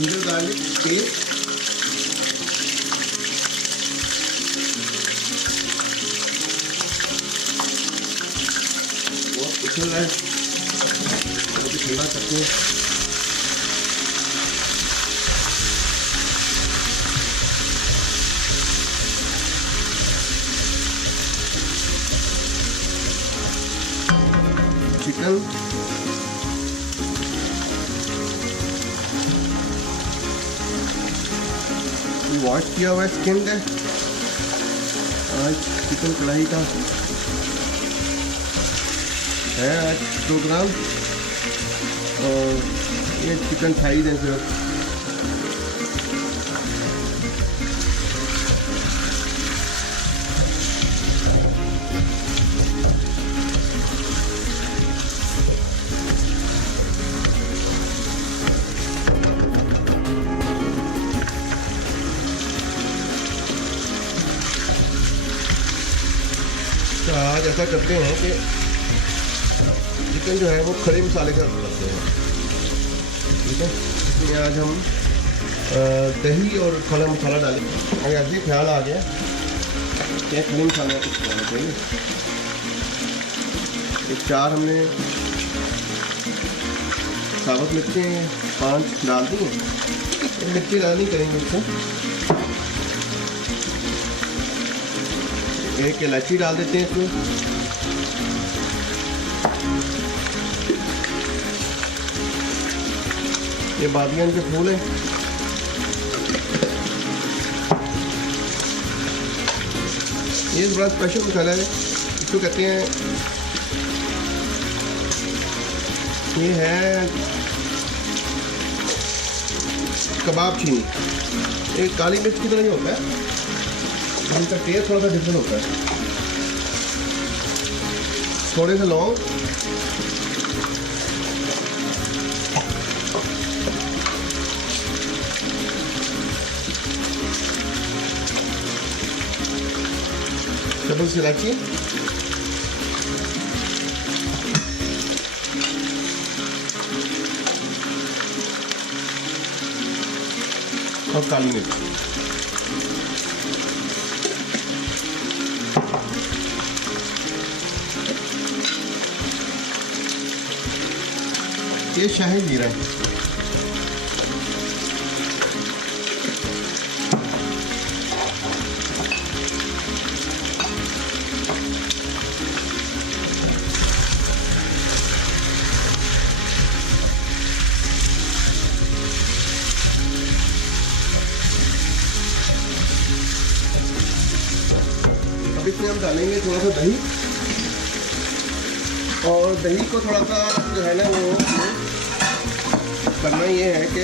Ginger garlic paste, बहुत उछल रहा है, बहुत ठंडा करते हैं। चिकन वॉश किया हुआ स्किन है। आज चिकन कढ़ाई का है आज प्रोग्राम, और ये चिकन थाई है सिर्फ। तो आज ऐसा करते हैं कि चिकन जो है वो खड़े मसाले का करते हैं, ठीक है। इसमें आज हम दही और खड़ा मसाला डालेंगे। अगर ऐसे ही ख्याल आ गया कि खड़े मसाले का कुछ डालना चाहिए। ये 4 हमने साबुत मिर्ची 5 डाल दी हैं। मिर्ची डालनी करेंगे इससे। एक इलायची डाल देते हैं इसमें, ये बादियान के फूल हैं। ये बड़ा स्पेशल मसाला है, इसको कहते हैं, ये है कबाब चीनी। ये काली मिर्च की तरह ही होता है, इनका टेस्ट थोड़ा सा डिफरेंट होता है। थोड़े से लौंग, डबल सी इलायची, और काली मिर्च। ये शाही जीरा है। अब इसमें हम डालेंगे थोड़ा सा दही, और दही को थोड़ा सा जो है ना वो करना ये है कि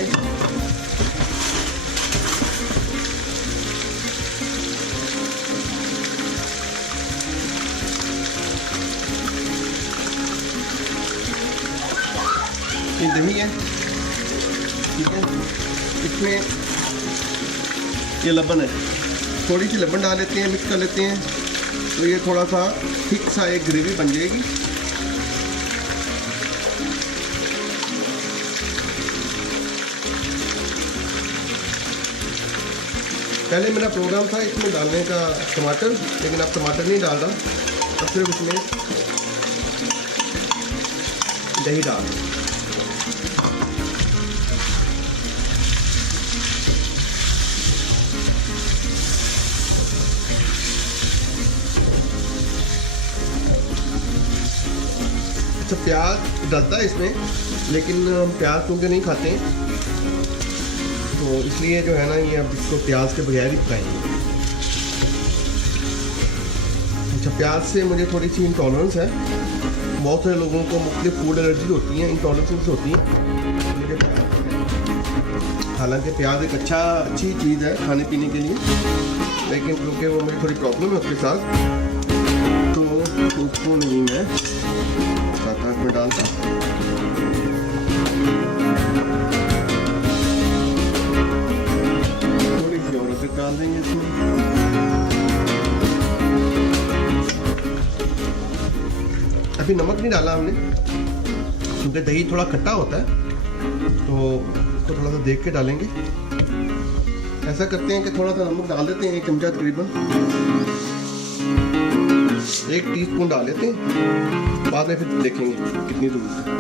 ये दही है, ठीक है, इसमें ये लबन है, थोड़ी सी लबन डाल लेते हैं, मिक्स कर लेते हैं, तो ये थोड़ा सा थिक सा एक ग्रेवी बन जाएगी। पहले मेरा प्रोग्राम था इसमें डालने का टमाटर, लेकिन अब टमाटर नहीं डाल रहा, अब सिर्फ इसमें दही डाल। अच्छा, प्याज डलता है इसमें, लेकिन हम प्याज क्योंकि नहीं खाते हैं, तो इसलिए जो है ना ये अब इसको प्याज के बगैर ही पकाएंगे। अच्छा, प्याज से मुझे थोड़ी सी इंटॉलरेंस है। बहुत सारे लोगों को मुख्तलिफ फूड एलर्जी होती हैं, इंटॉलरेंस होती हैं। मुझे हालांकि प्याज एक अच्छी चीज़ है खाने पीने के लिए, लेकिन क्योंकि वो मेरी थोड़ी प्रॉब्लम है उसके साथ, तो उसको नहीं मैं 7-8 में डालता। डाल देंगे इसमें। अभी नमक नहीं डाला हमने, क्योंकि दही थोड़ा खट्टा होता है, तो इसको थोड़ा सा देख के डालेंगे। ऐसा करते हैं कि थोड़ा सा नमक डाल देते हैं, 1 चमचा तकरीबन, 1 टीस्पून डाल लेते हैं, बाद में फिर देखेंगे कितनी ज़रूरत है।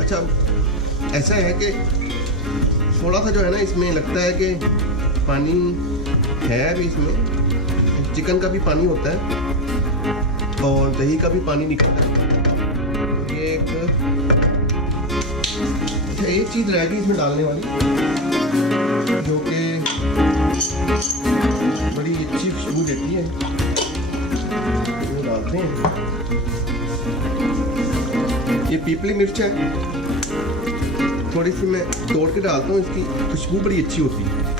अच्छा, ऐसा है कि थोड़ा सा जो है ना इसमें लगता है कि पानी है भी, इसमें चिकन का भी पानी होता है और दही का भी पानी निकलता है। ये एक चीज़ रह गई इसमें डालने वाली, जो कि बड़ी अच्छी खुशबू देती है, ये डालते हैं। ये पीपली मिर्च है, थोड़ी सी मैं तोड़ के डालता हूँ, इसकी खुशबू बड़ी अच्छी होती है।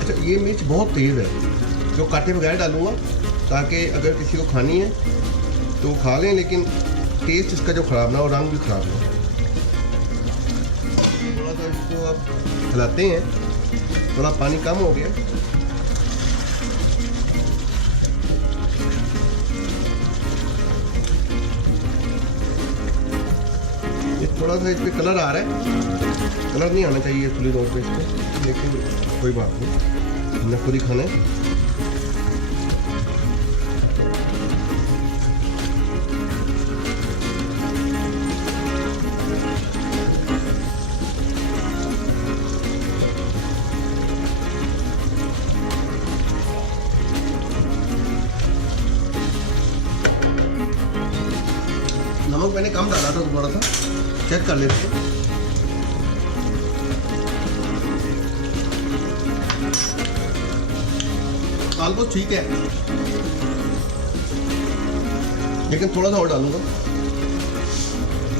अच्छा, ये मिर्च बहुत तेज़ है, जो काटे बगैर डालूंगा ताकि अगर किसी को खानी है तो खा लें, लेकिन टेस्ट इसका जो ख़राब ना हो, रंग भी ख़राब ना हो। थोड़ा सा इसको अब हिलाते हैं, थोड़ा पानी कम हो गया। ये थोड़ा सा इस पर कलर आ रहा है, कलर नहीं आना चाहिए खुली तौर पे इस पर, लेकिन कोई बात नहीं, हमने खुद ही खाना है। नमक मैंने कम डाला था, थोड़ा सा चेक कर लेते हैं। ऑलमोस्ट ठीक है, लेकिन थोड़ा सा और डालूंगा,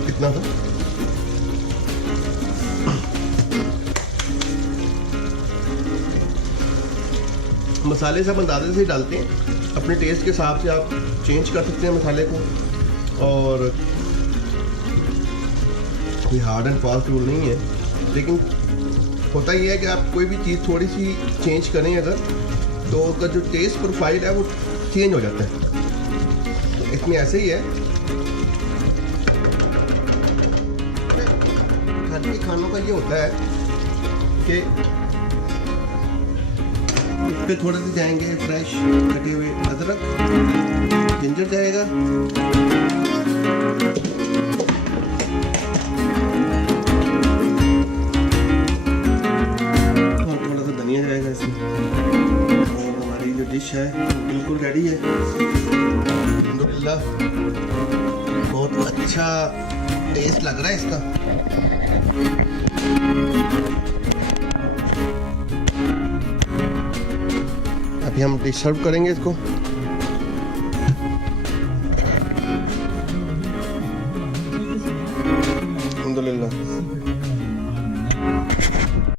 इतना सा। मसाले सब अंदाजे से ही डालते हैं, अपने टेस्ट के हिसाब से आप चेंज कर सकते हैं मसाले को, और कोई हार्ड एंड फास्ट रूल नहीं है। लेकिन होता ही है कि आप कोई भी चीज़ थोड़ी सी चेंज करें अगर, तो उसका जो टेस्ट प्रोफाइल है वो चेंज हो जाता है। तो इसमें ऐसे ही है, घर के खानों का ये होता है कि इस पे थोड़े से जाएंगे फ्रेश कटे हुए अदरक, जिंजर जाएगा, और थोड़ा सा धनिया जाएगा इसमें, और हमारी जो डिश है बिल्कुल रेडी है अल्हम्दुलिल्लाह। बहुत अच्छा टेस्ट लग रहा है इसका। अभी हम डिश सर्व करेंगे इसको।